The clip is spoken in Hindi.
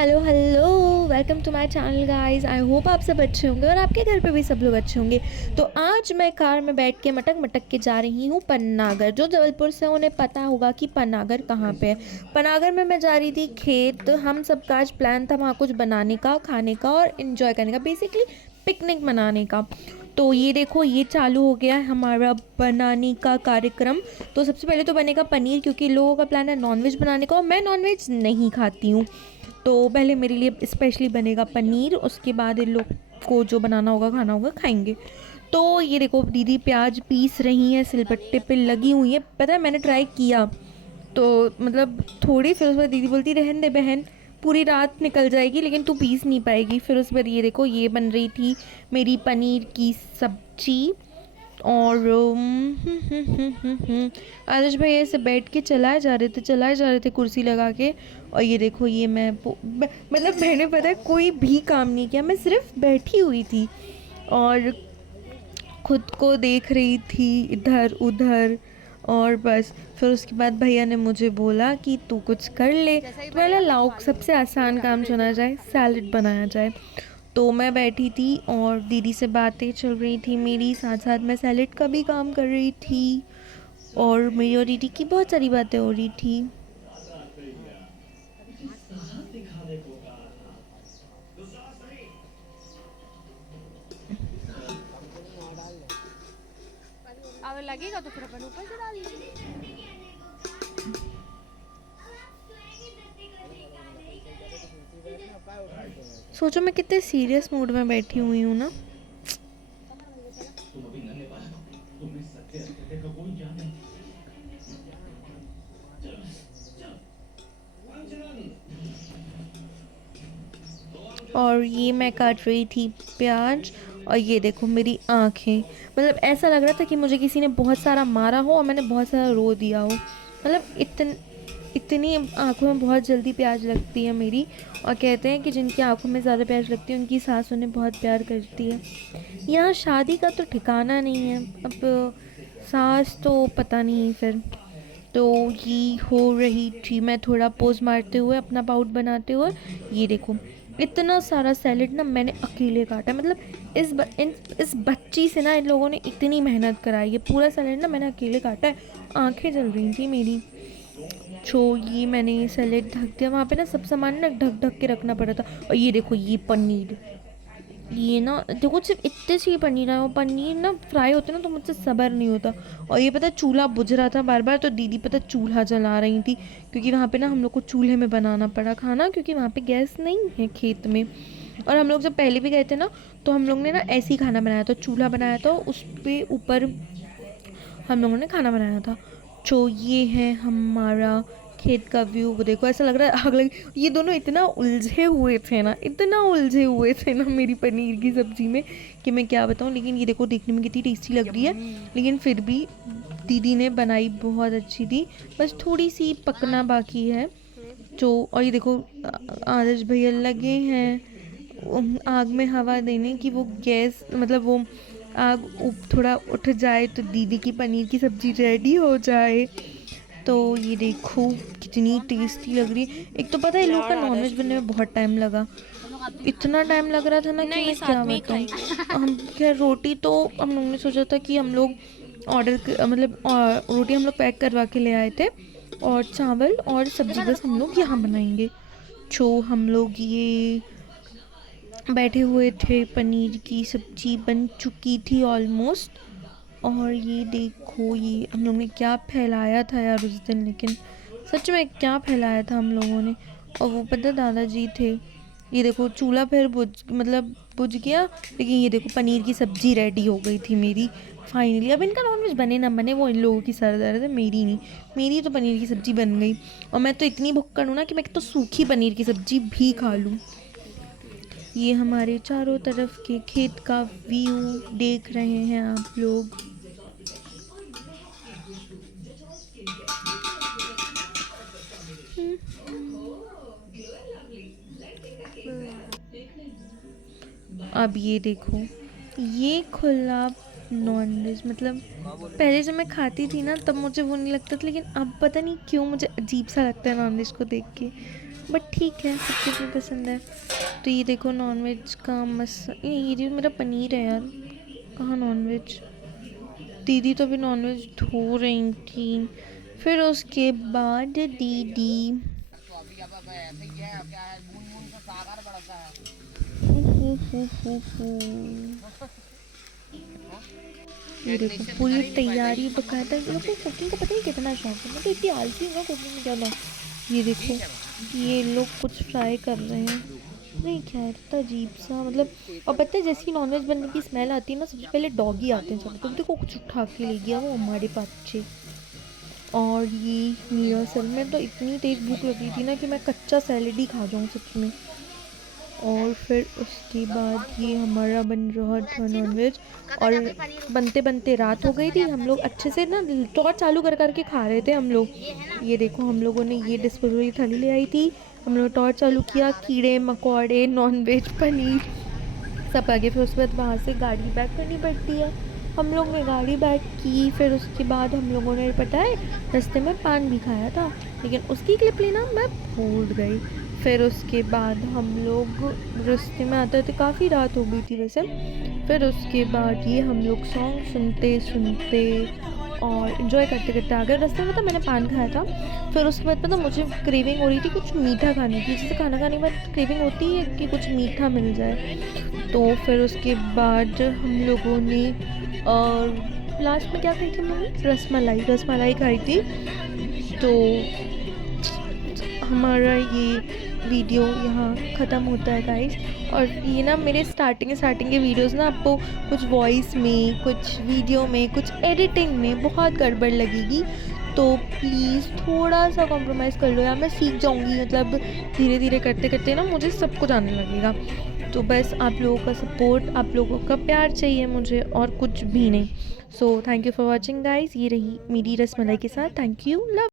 Hello hello, welcome to my channel guys. I hope आप सब अच्छे होंगे और आपके घर पे भी सब लोग अच्छे होंगे। तो आज मैं कार में बैठ के मटक मटक के जा रही हूँ पन्नागर। जो जबलपुर से उन्हें पता होगा कि पन्नागर कहाँ पे है। पन्नागर में मैं जा रही थी खेत। हम सबका आज प्लान था वहाँ कुछ बनाने का, खाने का और इन्जॉय करने का, बेसिकली पिकनिक मनाने का। तो ये देखो, ये चालू हो गया है हमारा बनाने का कार्यक्रम। तो सबसे पहले तो बनेगा पनीर, क्योंकि लोगों का प्लान है नॉनवेज बनाने का और मैं नॉनवेज नहीं खाती हूँ। तो पहले मेरे लिए स्पेशली बनेगा पनीर, उसके बाद इन लोग को जो बनाना होगा, खाना होगा, खाएंगे। तो ये देखो, दीदी प्याज पीस रही हैं, सिलबट्टे पे लगी हुई है। पता है, मैंने ट्राई किया तो मतलब थोड़ी, फिर उसके बाद दीदी बोलती रहन दे बहन, पूरी रात निकल जाएगी लेकिन तू पीस नहीं पाएगी। फिर उसके बाद ये देखो, ये बन रही थी मेरी पनीर की सब्जी। और आदर्श भाई ऐसे बैठ के चलाए जा रहे थे कुर्सी लगा के। और ये देखो, ये मतलब मैंने, पता है, कोई भी काम नहीं किया, मैं सिर्फ बैठी हुई थी और खुद को देख रही थी इधर उधर। और बस फिर उसके बाद भैया ने मुझे बोला कि तू कुछ कर ले। तो मैंने लाओ, सबसे आसान काम चुना जाए, सैलड बनाया जाए। तो मैं बैठी थी और दीदी से बातें चल रही थी मेरी, साथ साथ मैं सैलेड का भी काम कर रही थी। और मेरी और दीदी की बहुत सारी बातें हो रही थी। अगर लगेगा तो फिर अपन ऊपर से डाल देंगे। सोचो मैं कितने सीरियस मूड में बैठी हुई हूँ ना। और ये मैं काट रही थी प्याज। और ये देखो मेरी आँखें, मतलब ऐसा लग रहा था कि मुझे किसी ने बहुत सारा मारा हो और मैंने बहुत सारा रो दिया हो। मतलब इतनी आँखों में बहुत जल्दी प्याज लगती है मेरी। और कहते हैं कि जिनकी आँखों में ज़्यादा प्याज लगती है उनकी सास उन्हें बहुत प्यार करती है। यहाँ शादी का तो ठिकाना नहीं है। अब सास तो पता नहीं फिर। तो ये हो रही थी, मैं थोड़ा पोज मारते हुए, अपना पाउट बनाते हुए। ये देखो, इतना सारा सैलेड ना मैंने अकेले काटा। मतलब इस बच्ची से ना इन लोगों ने इतनी मेहनत कराई है। पूरा सैलेड ना मैंने अकेले काटा है। आंखें जल रही थी मेरी। तो ये मैंने सैलेड ढक दिया। वहाँ पे ना सब सामान ना ढक ढक के रखना पड़ा था। और ये देखो, ये पनीर, ये ना देखो, सिर्फ इतने सी पनीर है। वो पनीर ना फ्राई होते ना तो मुझसे सब्र नहीं होता। और ये पता, चूल्हा बुझ रहा था बार बार, तो दीदी पता चूल्हा जला रही थी, क्योंकि वहाँ पे ना हम लोग को चूल्हे में बनाना पड़ा खाना, क्योंकि वहाँ पे गैस नहीं है खेत में। और हम लोग जब पहले भी गए थे ना, तो हम लोग ने ना ऐसे ही खाना बनाया था, चूल्हा बनाया था, उस पे ऊपर हम लोगों ने खाना बनाया था। तो ये है हमारा खेत का व्यू। वो देखो, ऐसा लग रहा है आग लगी। ये दोनों इतना उलझे हुए थे ना, इतना उलझे हुए थे ना मेरी पनीर की सब्जी में, कि मैं क्या बताऊँ। लेकिन ये देखो, देखने में कितनी टेस्टी लग रही है। लेकिन फिर भी दीदी ने बनाई बहुत अच्छी थी, बस थोड़ी सी पकना बाकी है। जो, और ये देखो, आदर्श भैया लगे हैं आग में हवा देने की। वो गैस, मतलब वो आग थोड़ा उठ जाए तो दीदी की पनीर की सब्जी रेडी हो जाए। तो ये देखो कितनी टेस्टी लग रही है। एक तो पता है, इन लोग का नॉनवेज बनने में बहुत टाइम लगा। इतना टाइम लग रहा था ना कि मैं क्या बताऊँ। हम खैर, रोटी तो हम लोग ने सोचा था कि हम लोग मतलब रोटी हम लोग पैक करवा के ले आए थे, और चावल और सब्जी बस हम लोग यहाँ बनाएंगे। जो हम लोग ये बैठे हुए थे, पनीर की सब्जी बन चुकी थी ऑलमोस्ट। और ये देखो, ये हम लोग ने क्या फैलाया था यार उस दिन, लेकिन सच में क्या फैलाया था हम लोगों ने। और वो पता, दादाजी थे। ये देखो, चूल्हा फिर बुझ गया। लेकिन ये देखो, पनीर की सब्जी रेडी हो गई थी मेरी फाइनली। अब इनका नॉनवेज बने ना बने, वो इन लोगों की सर दर्द है, मेरी नहीं। मेरी तो पनीर की सब्जी बन गई। और मैं तो इतनी भुक्कड़ हूँ ना कि मैं तो सूखी पनीर की सब्जी भी खा लूँ। ये हमारे चारों तरफ के खेत का व्यू देख रहे हैं आप लोग। अब ये देखो, ये खुला नॉनवेज, मतलब पहले जब मैं खाती थी ना तब मुझे वो नहीं लगता था, लेकिन अब पता नहीं क्यों मुझे अजीब सा लगता है नॉनवेज को देख के। बट ठीक है, सबको भी पसंद है। तो ये देखो नॉनवेज का ये जो मेरा पनीर है यार, कहाँ नॉनवेज। दीदी तो भी नॉनवेज धो रही थी। फिर उसके बाद दीदी ये देखो पूरी तैयारी बकायदा। इन लोग को कुकिंग का पता ही कितना शौक है, मैं तो इतनी आलसी हूँ ना कुकिंग में ज़्यादा। ये देखो ये लोग कुछ फ्राई कर रहे हैं, नहीं खैर इतना अजीब सा मतलब। और पता है जैसी नॉनवेज बनने की स्मेल आती है ना, सबसे पहले डॉगी आते हैं सब, तो देखो कुछ उठा के ले गया वो हमारे बच्चे। और ये मेरा सर में तो इतनी तेज़ भूख लगी थी ना कि मैं कच्चा सैलेड ही खा जाऊँ सच में। और फिर उसके बाद ये हमारा बन रहा था नॉनवेज, और बनते बनते रात हो गई थी। हम लोग अच्छे से ना टॉर्च चालू कर करके खा रहे थे हम लोग। ये देखो हम लोगों ने ये डिस्पोजल थाली ले आई थी, हम लोग टॉर्च चालू किया, कीड़े मकोड़े नॉनवेज पनीर सब आ गए। फिर उसके बाद वहाँ से गाड़ी बैक करनी पड़ती है, हम लोग ने गाड़ी बैक की। फिर उसके बाद हम लोगों ने पता है रास्ते में पान भी खाया था, लेकिन उसकी क्लिप लेना मैं भूल गई। फिर उसके बाद हम लोग रास्ते में आते थे, काफ़ी रात हो गई थी वैसे। फिर उसके बाद ये हम लोग सॉन्ग सुनते सुनते और इन्जॉय करते करते आ गए। रास्ते में तो मैंने पान खाया था। फिर उसके बाद पता मुझे क्रेविंग हो रही थी कुछ मीठा खाने की, जैसे खाना खाने के बाद क्रेविंग होती है कि कुछ मीठा मिल जाए। तो फिर उसके बाद हम लोगों ने लास्ट में क्या खाई थी हम लोगों ने, रसमलाई खाई थी। तो हमारा ये वीडियो यहाँ ख़त्म होता है गाइस। और ये ना मेरे स्टार्टिंग के वीडियोस ना आपको कुछ वॉइस में, कुछ वीडियो में, कुछ एडिटिंग में बहुत गड़बड़ लगेगी, तो प्लीज़ थोड़ा सा कॉम्प्रोमाइज़ कर लो यार। मैं सीख जाऊँगी, मतलब धीरे धीरे करते करते ना मुझे सब कुछ आने लगेगा। तो बस आप लोगों का सपोर्ट, आप लोगों का प्यार चाहिए मुझे, और कुछ भी नहीं। So thank you for watching guys. ये रही मेरी रसमलाई के साथ। Thank you, love.